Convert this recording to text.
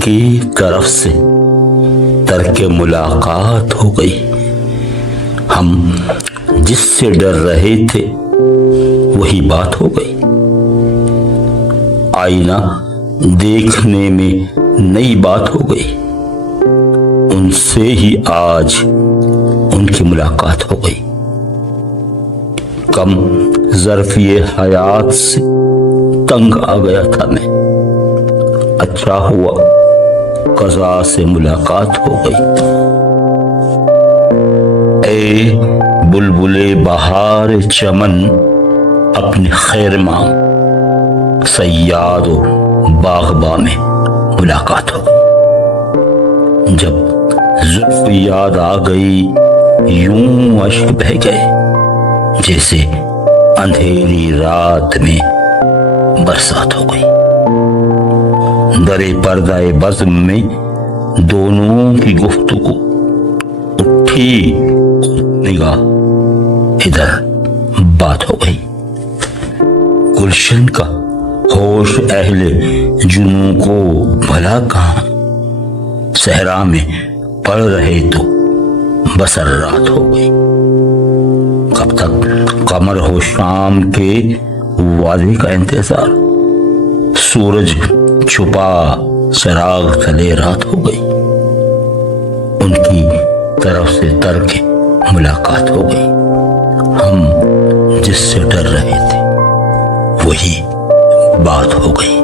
उनकी तरफ से तर्क मुलाकात हो गई। हम जिससे डर रहे थे वही बात हो गई। आईना देखने में नई बात हो गई। उनसे ही आज उनकी मुलाकात हो गई। कम ज़र्फ़िए हयात से तंग आ गया था मैं। अच्छा हुआ क़ज़ा से मुलाकात हो गई। ए बुलबुले बहार चमन अपने खैर मांग, सयादो बाग़बा में मुलाकात हो गई। जब जुल्फ़ याद आ गई यूं अश्क बह गए, जैसे अंधेरी रात में बरसात हो गई। दरे पर्दाए बज़्म में दोनों की गुफ्तगू उठी, निगाह इधर बात हो गई। गुलशन का होश अहले जुनू को भला कहाँ, सहरा में पढ़ रहे तो बसर रात हो गई। कब तक कमर हो शाम के वादे का इंतजार, सूरज छुपा चराग तले रात हो गई। उनकी तरफ से तर्क मुलाकात हो गई। हम जिससे डर रहे थे वही बात हो गई।